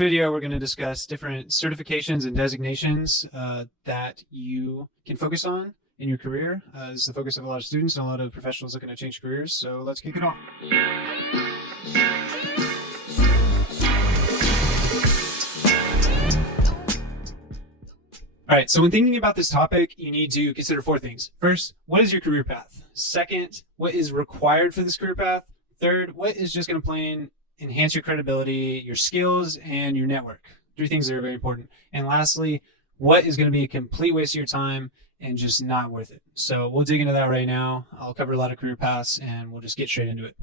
Video, we're going to discuss different certifications and designations that you can focus on in your career. This is the focus of a lot of students and a lot of professionals looking to change careers. So let's kick it off. All right, so when thinking about this topic, you need to consider four things. First, what is your career path? Second, what is required for this career path? Third, what is just going to plain enhance your credibility, your skills, and your network? Three things that are very important. And lastly, what is going to be a complete waste of your time and just not worth it? So we'll dig into that right now. I'll cover a lot of career paths and we'll just get straight into it.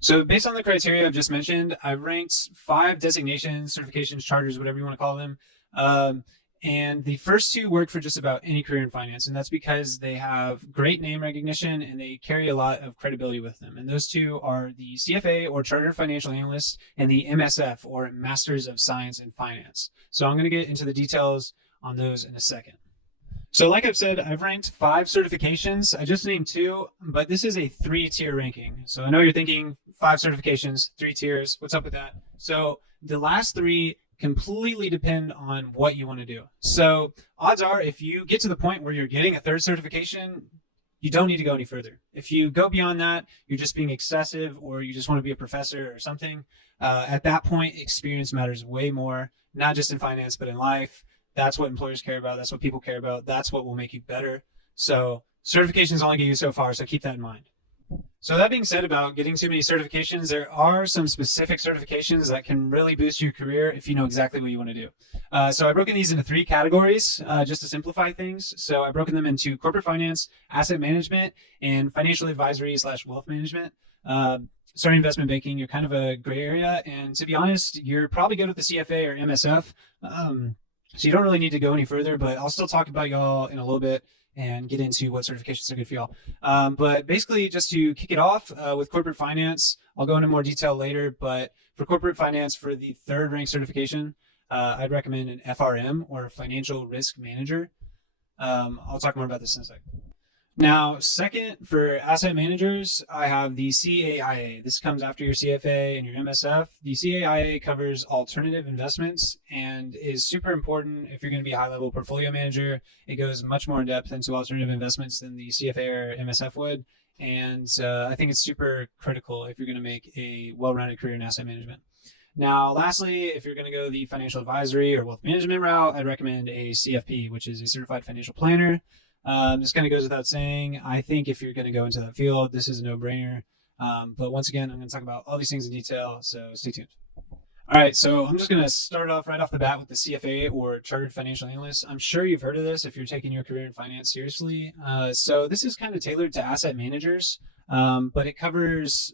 So based on the criteria I've just mentioned, I've ranked 5 designations, certifications, charters, whatever you want to call them. And the first 2 work for just about any career in finance, and that's because they have great name recognition and they carry a lot of credibility with them. And those 2 are the CFA, or Chartered Financial Analyst, and the MSF, or Masters of Science in Finance. So I'm going to get into the details on those in a second. So like I've said, I've ranked 5 certifications. I just named 2, but this is a 3-tier ranking. So I know you're thinking 5 certifications, 3 tiers. What's up with that? So the last 3 completely depend on what you want to do. So odds are, if you get to the point where you're getting a 3rd certification, you don't need to go any further. If you go beyond that, you're just being excessive, or you just want to be a professor or something. At that point, experience matters way more, not just in finance, but in life. That's what employers care about. That's what people care about. That's what will make you better. So certifications only get you so far, so keep that in mind. So that being said, about getting too many certifications, there are some specific certifications that can really boost your career if you know exactly what you want to do. So I've broken these into 3 categories just to simplify things. So I've broken them into corporate finance, asset management, and financial advisory / wealth management. Starting investment banking, you're kind of a gray area. And to be honest, you're probably good with the CFA or MSF. So you don't really need to go any further, but I'll still talk about y'all in a little bit and get into what certifications are good for y'all. But basically, just to kick it off with corporate finance, I'll go into more detail later, but for corporate finance, for the 3rd rank certification, I'd recommend an FRM, or Financial Risk Manager. I'll talk more about this in a second. Now, second, for asset managers, I have the CAIA. This comes after your CFA and your MSF. The CAIA covers alternative investments and is super important if you're going to be a high-level portfolio manager. It goes much more in depth into alternative investments than the CFA or MSF would. And I think it's super critical if you're going to make a well-rounded career in asset management. Now, lastly, if you're going to go the financial advisory or wealth management route, I'd recommend a CFP, which is a certified financial planner. This kind of goes without saying. I think if you're going to go into that field, this is a no-brainer. But once again, I'm going to talk about all these things in detail, so stay tuned. All right, so I'm just going to start off right off the bat with the CFA, or Chartered Financial Analyst. I'm sure you've heard of this if you're taking your career in finance seriously. So this is kind of tailored to asset managers, but it covers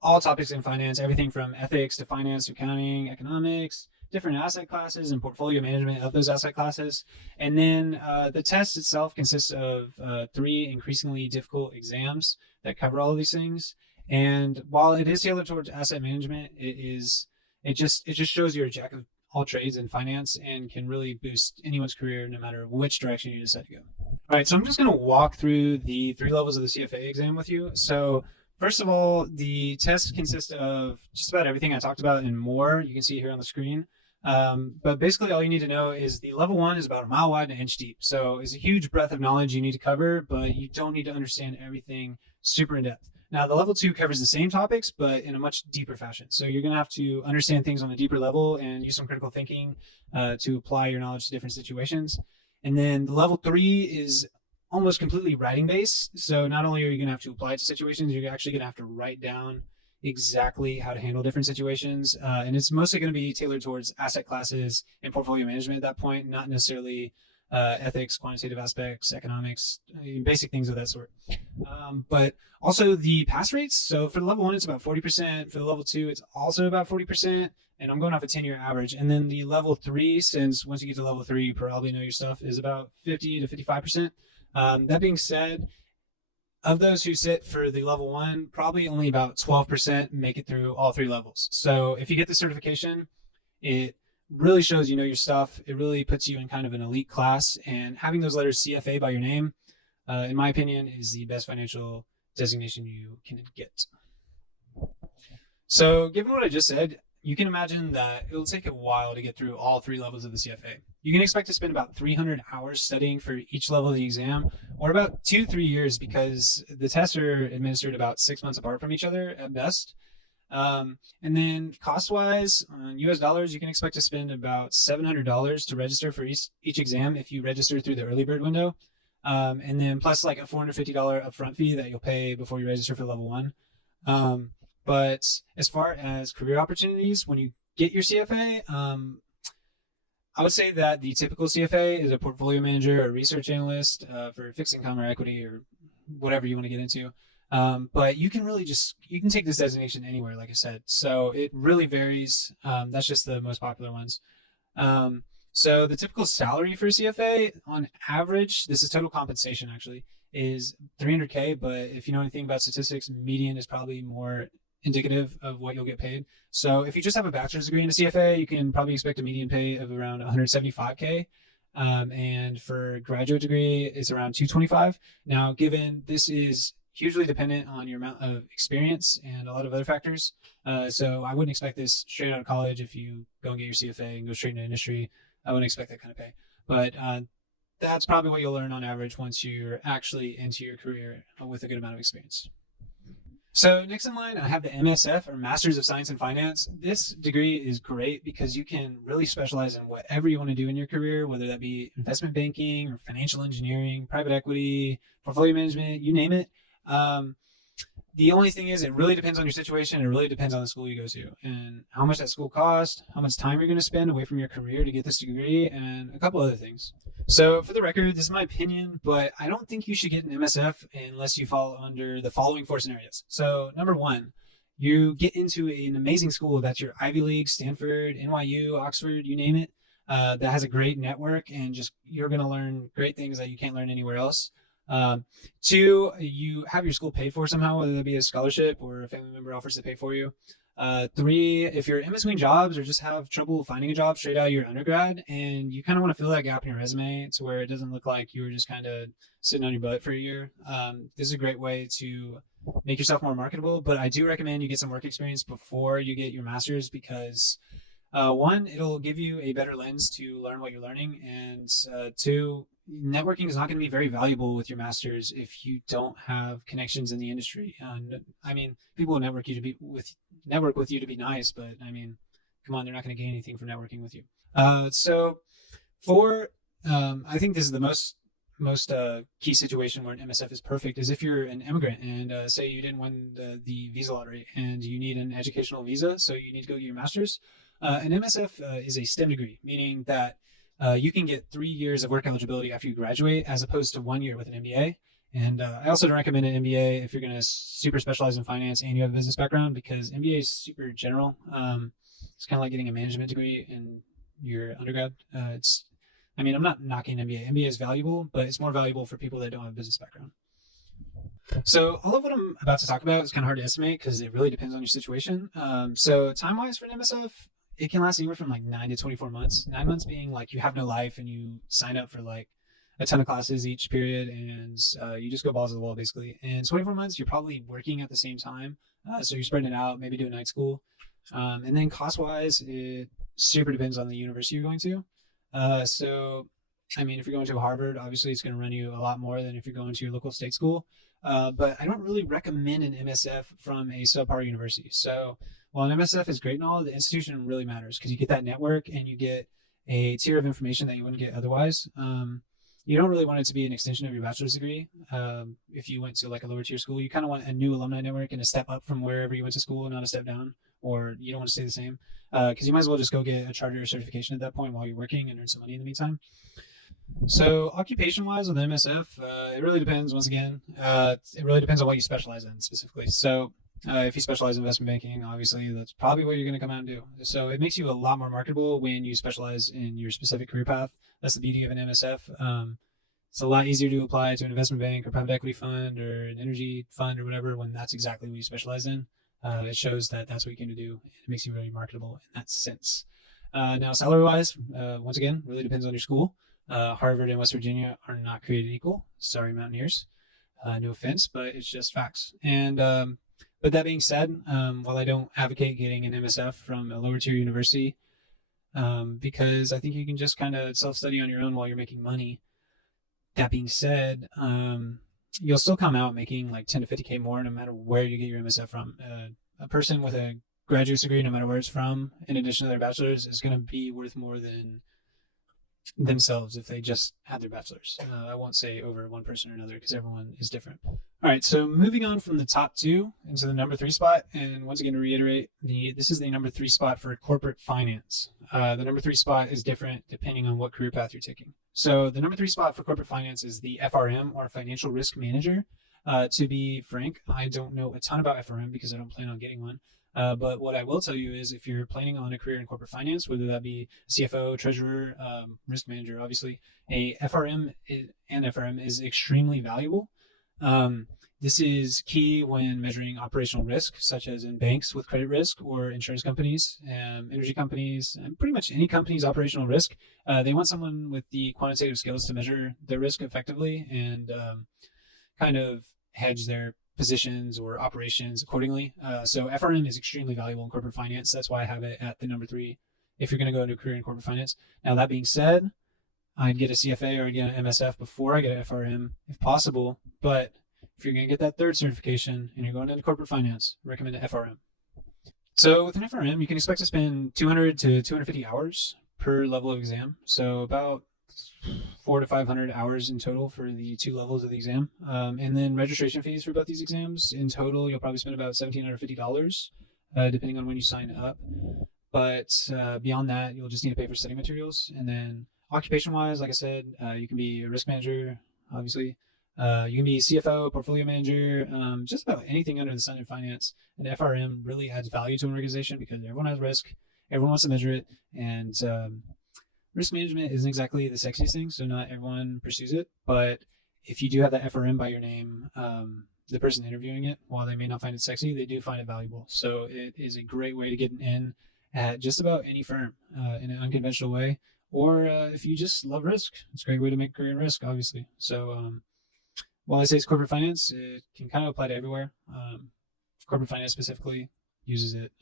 all topics in finance, everything from ethics to finance, accounting, economics, different asset classes, and portfolio management of those asset classes. And then the test itself consists of 3 increasingly difficult exams that cover all of these things. And while it is tailored towards asset management, it just shows you're a jack of all trades in finance and can really boost anyone's career no matter which direction you decide to go. All right, so I'm just going to walk through the 3 levels of the CFA exam with you. So first of all, the test consists of just about everything I talked about and more. You can see it here on the screen. But basically all you need to know is the level 1 is about a mile wide and an inch deep. So it's a huge breadth of knowledge you need to cover, but you don't need to understand everything super in depth. Now the level 2 covers the same topics, but in a much deeper fashion. So you're going to have to understand things on a deeper level and use some critical thinking to apply your knowledge to different situations. And then the level 3 is almost completely writing based. So not only are you going to have to apply it to situations, you're actually going to have to write down exactly how to handle different situations. And it's mostly going to be tailored towards asset classes and portfolio management at that point, not necessarily ethics, quantitative aspects, economics, basic things of that sort. But also the pass rates. So for the level 1, it's about 40%. For the level 2, it's also about 40%. And I'm going off a 10-year average. And then the level 3, since once you get to level 3, you probably know your stuff, is about 50 to 55%. That being said, of those who sit for the level 1, probably only about 12% make it through all 3 levels. So if you get the certification, it really shows you know your stuff. It really puts you in kind of an elite class. And having those letters CFA by your name, in my opinion, is the best financial designation you can get. So given what I just said, you can imagine that it'll take a while to get through all 3 levels of the CFA. You can expect to spend about 300 hours studying for each level of the exam, or about 2 to 3 years, because the tests are administered about 6 months apart from each other at best. And then cost-wise, on US dollars, you can expect to spend about $700 to register for each exam if you register through the early bird window. And then plus like a $450 upfront fee that you'll pay before you register for level 1. But as far as career opportunities, when you get your CFA, I would say that the typical CFA is a portfolio manager or research analyst for fixed income or equity or whatever you want to get into. But you can really you can take this designation anywhere, like I said. So it really varies. That's just the most popular ones. So the typical salary for CFA on average, this is total compensation actually, is $300K. But if you know anything about statistics, median is probably more indicative of what you'll get paid. So if you just have a bachelor's degree in a CFA, you can probably expect a median pay of around $175K. And for graduate degree, it's around $225. Now, given this is hugely dependent on your amount of experience and a lot of other factors. So I wouldn't expect this straight out of college. If you go and get your CFA and go straight into industry, I wouldn't expect that kind of pay. But that's probably what you'll learn on average once you're actually into your career with a good amount of experience. So next in line, I have the MSF, or Masters of Science in Finance. This degree is great because you can really specialize in whatever you want to do in your career, whether that be investment banking or financial engineering, private equity, portfolio management, you name it. The only thing is it really depends on your situation. It really depends on the school you go to and how much that school costs, how much time you're going to spend away from your career to get this degree, and a couple other things. So for the record, this is my opinion, but I don't think you should get an MSF unless you fall under the following 4 scenarios. So number 1, you get into an amazing school that's your Ivy League, Stanford, NYU, Oxford, you name it, that has a great network, and just you're going to learn great things that you can't learn anywhere else. 2, you have your school paid for somehow, whether that be a scholarship or a family member offers to pay for you. 3, if you're in between jobs or just have trouble finding a job straight out of your undergrad and you kind of want to fill that gap in your resume to where it doesn't look like you were just kind of sitting on your butt for a year, this is a great way to make yourself more marketable. But I do recommend you get some work experience before you get your master's because 1, it'll give you a better lens to learn what you're learning, and 2, networking is not going to be very valuable with your master's if you don't have connections in the industry. I mean, people will network with you to be nice, but I mean, come on, they're not going to gain anything from networking with you. So for I think this is the most key situation where an MSF is perfect is if you're an immigrant and say you didn't win the visa lottery and you need an educational visa, so you need to go get your master's. An MSF is a STEM degree, meaning that you can get 3 years of work eligibility after you graduate as opposed to 1 year with an MBA. And I also don't recommend an MBA if you're going to super specialize in finance and you have a business background, because MBA is super general. It's kind of like getting a management degree in your undergrad. I'm not knocking MBA. MBA is valuable, but it's more valuable for people that don't have a business background. So all of what I'm about to talk about is kind of hard to estimate because it really depends on your situation. So time-wise for an MSF, it can last anywhere from like 9 to 24 months. 9 months being like you have no life and you sign up for like a ton of classes each period and you just go balls to the wall basically. And 24 months, you're probably working at the same time. So you're spreading it out, maybe do a night school. And then cost-wise, it super depends on the university you're going to. So, I mean, if you're going to Harvard, obviously it's going to run you a lot more than if you're going to your local state school. But I don't really recommend an MSF from a subpar university. So while an MSF is great and all, the institution really matters because you get that network and you get a tier of information that you wouldn't get otherwise. You don't really want it to be an extension of your bachelor's degree. If you went to like a lower tier school, you kind of want a new alumni network and a step up from wherever you went to school, not a step down, or you don't want to stay the same. Because you might as well just go get a charter certification at that point while you're working and earn some money in the meantime. So occupation-wise with MSF, it really depends. Once again, it really depends on what you specialize in specifically. So if you specialize in investment banking, obviously that's probably what you're going to come out and do. So it makes you a lot more marketable when you specialize in your specific career path. That's the beauty of an MSF. It's a lot easier to apply to an investment bank or private equity fund or an energy fund or whatever when that's exactly what you specialize in. It shows that that's what you came to do. It makes you really marketable in that sense. Now, salary-wise, once again, really depends on your school. Harvard and West Virginia are not created equal. Sorry, Mountaineers. No offense, but it's just facts. And But that being said, while I don't advocate getting an MSF from a lower tier university, because I think you can just kind of self-study on your own while you're making money. That being said, you'll still come out making like 10 to 50K more no matter where you get your MSF from. A person with a graduate degree, no matter where it's from, in addition to their bachelor's, is going to be worth more than themselves if they just had their bachelor's. I won't say over one person or another because everyone is different. All right, so moving on from the top two into the number 3 spot, and once again to reiterate, this is the number 3 spot for corporate finance. The number 3 spot is different depending on what career path you're taking. So the number 3 spot for corporate finance is the FRM, or financial risk manager. To be frank, I don't know a ton about FRM because I don't plan on getting one. But what I will tell you is if you're planning on a career in corporate finance, whether that be CFO, treasurer, risk manager, obviously, a FRM and FRM is extremely valuable. This is key when measuring operational risk, such as in banks with credit risk or insurance companies, energy companies, and pretty much any company's operational risk. They want someone with the quantitative skills to measure their risk effectively and kind of hedge their positions or operations accordingly. So FRM is extremely valuable in corporate finance. That's why I have it at the number 3 if you're going to go into a career in corporate finance. Now, that being said, I'd get a CFA or I'd get an MSF before I get an FRM if possible. But if you're going to get that 3rd certification and you're going into corporate finance, I recommend an FRM. So with an FRM, you can expect to spend 200 to 250 hours per level of exam. So about 400 to 500 hours in total for the 2 levels of the exam. And then registration fees for both these exams. In total, you'll probably spend about $1,750, depending on when you sign up. But beyond that, you'll just need to pay for study materials. And then occupation-wise, like I said, you can be a risk manager, obviously. You can be CFO, portfolio manager, just about anything under the sun in finance. And FRM really adds value to an organization because everyone has risk, everyone wants to measure it, and risk management isn't exactly the sexiest thing, so not everyone pursues it. But if you do have that FRM by your name, the person interviewing it, while they may not find it sexy, they do find it valuable. So it is a great way to get an in at just about any firm in an unconventional way. Or if you just love risk, it's a great way to make a career in risk, obviously. So while I say it's corporate finance, it can kind of apply to everywhere. Corporate finance specifically uses it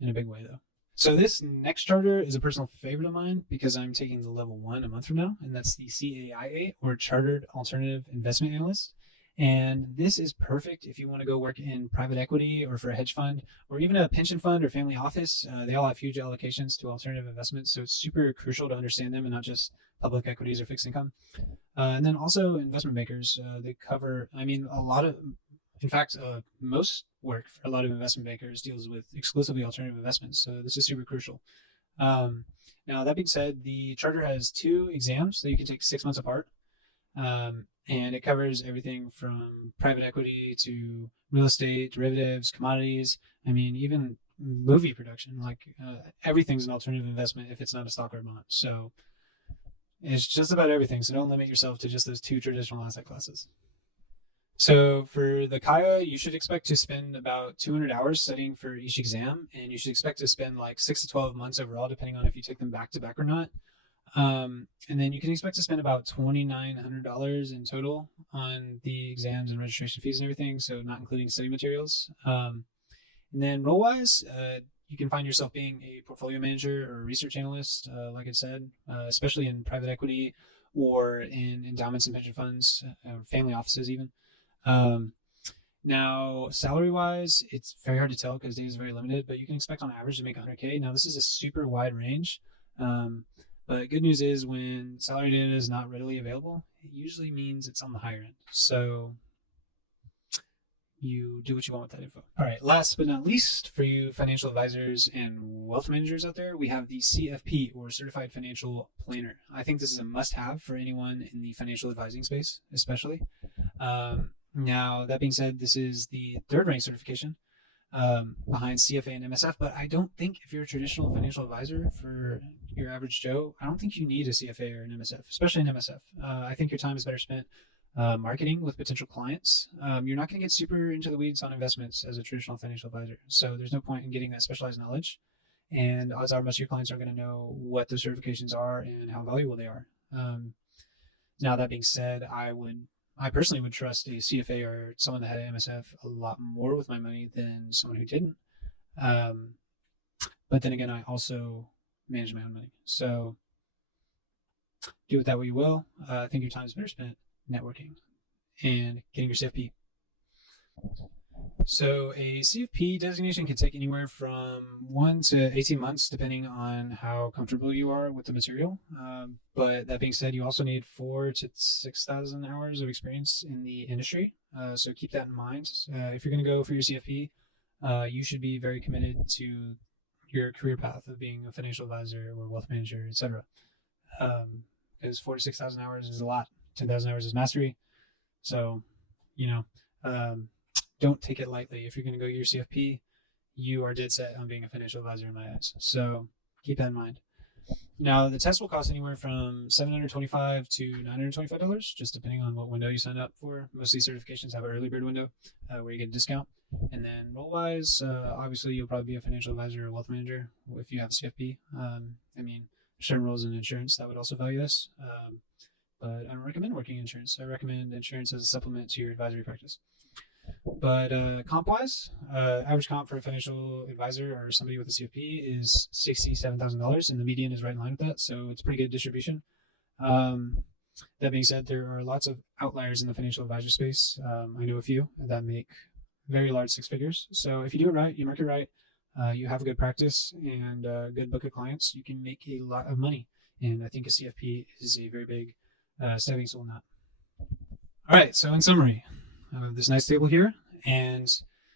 in a big way, though. So this next charter is a personal favorite of mine because I'm taking the level 1 a month from now, and that's the CAIA, or Chartered Alternative Investment Analyst. And this is perfect if you want to go work in private equity or for a hedge fund or even a pension fund or family office. They all have huge allocations to alternative investments, so it's super crucial to understand them and not just public equities or fixed income. And then also investment bankers, they cover, most work for a lot of investment bankers deals with exclusively alternative investments. So this is super crucial. Now, that being said, the charter has 2 exams that you can take 6 months apart. And it covers everything from private equity to real estate, derivatives, commodities. I mean, even movie production, everything's an alternative investment if it's not a stock or a bond. So it's just about everything. So don't limit yourself to just those 2 traditional asset classes. So for the CAIA, you should expect to spend about 200 hours studying for each exam, and you should expect to spend like 6 to 12 months overall, depending on if you take them back to back or not. And then you can expect to spend about $2,900 in total on the exams and registration fees and everything, so not including study materials. And then role-wise, you can find yourself being a portfolio manager or a research analyst, like I said, especially in private equity or in endowments and pension funds, family offices even. Now, salary-wise, it's very hard to tell because data is very limited, but you can expect on average to make 100K. Now, this is a super wide range. But good news is when salary data is not readily available, it usually means it's on the higher end. So you do what you want with that info. All right, last but not least, for you financial advisors and wealth managers out there, we have the CFP, or Certified Financial Planner. I think this is a must-have for anyone in the financial advising space, especially. Now, that being said, this is the 3rd rank certification behind CFA and MSF, but I don't think if you're a traditional financial advisor for your average Joe, I don't think you need a CFA or an MSF, especially an MSF. I think your time is better spent marketing with potential clients. You're not going to get super into the weeds on investments as a traditional financial advisor, so there's no point in getting that specialized knowledge. And odds are most of your clients are going to know what those certifications are and how valuable they are. Now, that being said, I would I personally would trust a CFA or someone that had an MSF a lot more with my money than someone who didn't. But then again, I also manage my own money. So do with that what you will. I think your time is better spent networking and getting your CFP. So a CFP designation can take anywhere from 1 to 18 months, depending on how comfortable you are with the material. But that being said, you also need 4,000 to 6,000 hours of experience in the industry. So keep that in mind. If you're going to go for your CFP, you should be very committed to your career path of being a financial advisor or wealth manager, etc. Because 4,000 to 6,000 hours is a lot. 10,000 hours is mastery. So, don't take it lightly. If you're going to go get your CFP, you are dead set on being a financial advisor in my eyes. So keep that in mind. Now, the test will cost anywhere from $725 to $925, just depending on what window you sign up for. Most of these certifications have an early bird window where you get a discount. And then role-wise, obviously, you'll probably be a financial advisor or wealth manager if you have a CFP. Certain roles in insurance that would also value this. But I don't recommend working in insurance. I recommend insurance as a supplement to your advisory practice. But comp-wise, average comp for a financial advisor or somebody with a CFP is $67,000, and the median is right in line with that, so it's pretty good distribution. That being said, there are lots of outliers in the financial advisor space. I know a few that make very large six figures. So if you do it right, you market right, you have a good practice and a good book of clients, you can make a lot of money. And I think a CFP is a very big stepping stone in that. All right, so in summary, I have this nice table here. And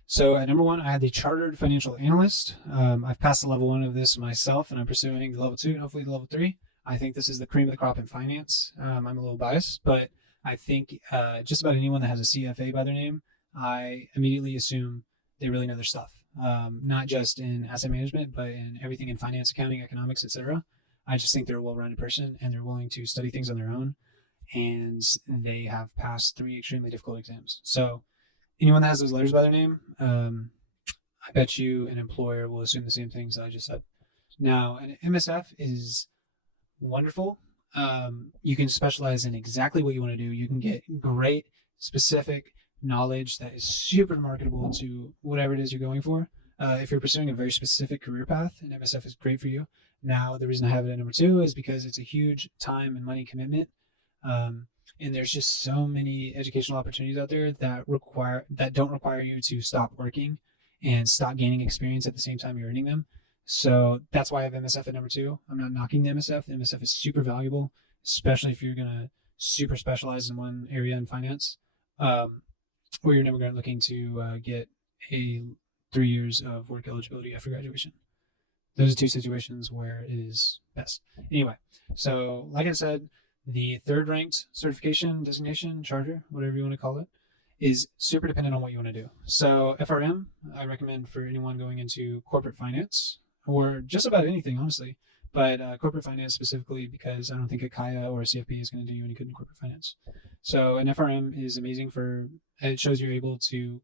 so at number 1, I had the Chartered Financial Analyst. I've passed the level 1 of this myself, and I'm pursuing the level 2 and hopefully the level 3. I think this is the cream of the crop in finance. I'm a little biased, but I think just about anyone that has a CFA by their name, I immediately assume they really know their stuff. Not just in asset management, but in everything in finance, accounting, economics, etc. I just think they're a well-rounded person and they're willing to study things on their own. And they have passed 3 extremely difficult exams. So anyone that has those letters by their name, I bet you an employer will assume the same things that I just said. Now, an MSF is wonderful. You can specialize in exactly what you want to do. You can get great, specific knowledge that is super marketable to whatever it is you're going for. If you're pursuing a very specific career path, an MSF is great for you. Now, the reason I have it at number 2 is because it's a huge time and money commitment. And there's just so many educational opportunities out there that don't require you to stop working and stop gaining experience at the same time you're earning them. So that's why I have MSF at number 2. I'm not knocking the MSF. The MSF is super valuable, especially if you're going to super specialize in one area in finance, or you're never going to looking to get a 3 years of work eligibility after graduation. Those are 2 situations where it is best. Anyway, so like I said, the 3rd ranked certification, designation, charter, whatever you want to call it, is super dependent on what you want to do. So FRM, I recommend for anyone going into corporate finance or just about anything, honestly, but corporate finance specifically because I don't think a CAIA or a CFP is going to do you any good in corporate finance. So an FRM is amazing it shows you're able to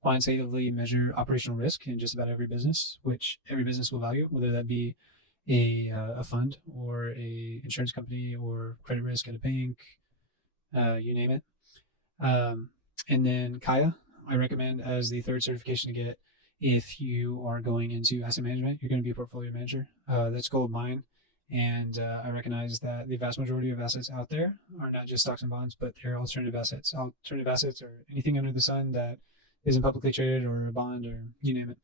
quantitatively measure operational risk in just about every business, which every business will value, whether that be a fund or a insurance company or credit risk at a bank, you name it. And then CAIA, I recommend as the 3rd certification to get if you are going into asset management. You're going to be a portfolio manager. That's gold mine. And I recognize that the vast majority of assets out there are not just stocks and bonds, but they're alternative assets. Alternative assets are anything under the sun that isn't publicly traded or a bond or you name it.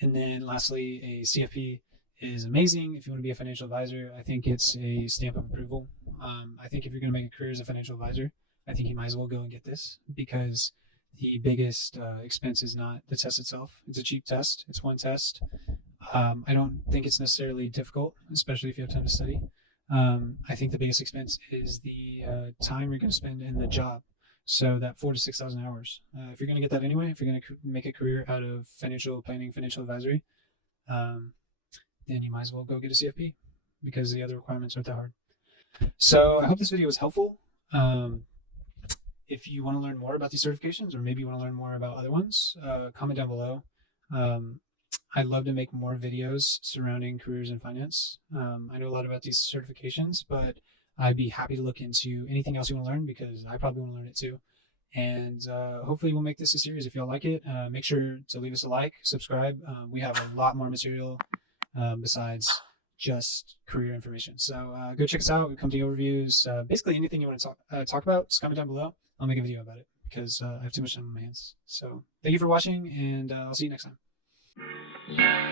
And then lastly, a CFP is amazing if you want to be a financial advisor. I think it's a stamp of approval. I think if you're going to make a career as a financial advisor, I think you might as well go and get this because the biggest expense is not the test itself. It's a cheap test. It's one test. I don't think it's necessarily difficult, especially if you have time to study. I think the biggest expense is the time you're going to spend in the job. So that 4,000 to 6,000 hours. If you're going to get that anyway, if you're going to make a career out of financial planning, financial advisory, then you might as well go get a CFP because the other requirements aren't that hard. So I hope this video was helpful. If you want to learn more about these certifications or maybe you want to learn more about other ones, comment down below. I'd love to make more videos surrounding careers in finance. I know a lot about these certifications, but I'd be happy to look into anything else you want to learn, because I probably want to learn it too. And hopefully we'll make this a series. If y'all like it, make sure to leave us a like, subscribe. We have a lot more material besides just career information. So go check us out. Company overviews, basically anything you want to talk about, just comment down below. I'll make a video about it, because I have too much time on my hands. So thank you for watching, and I'll see you next time.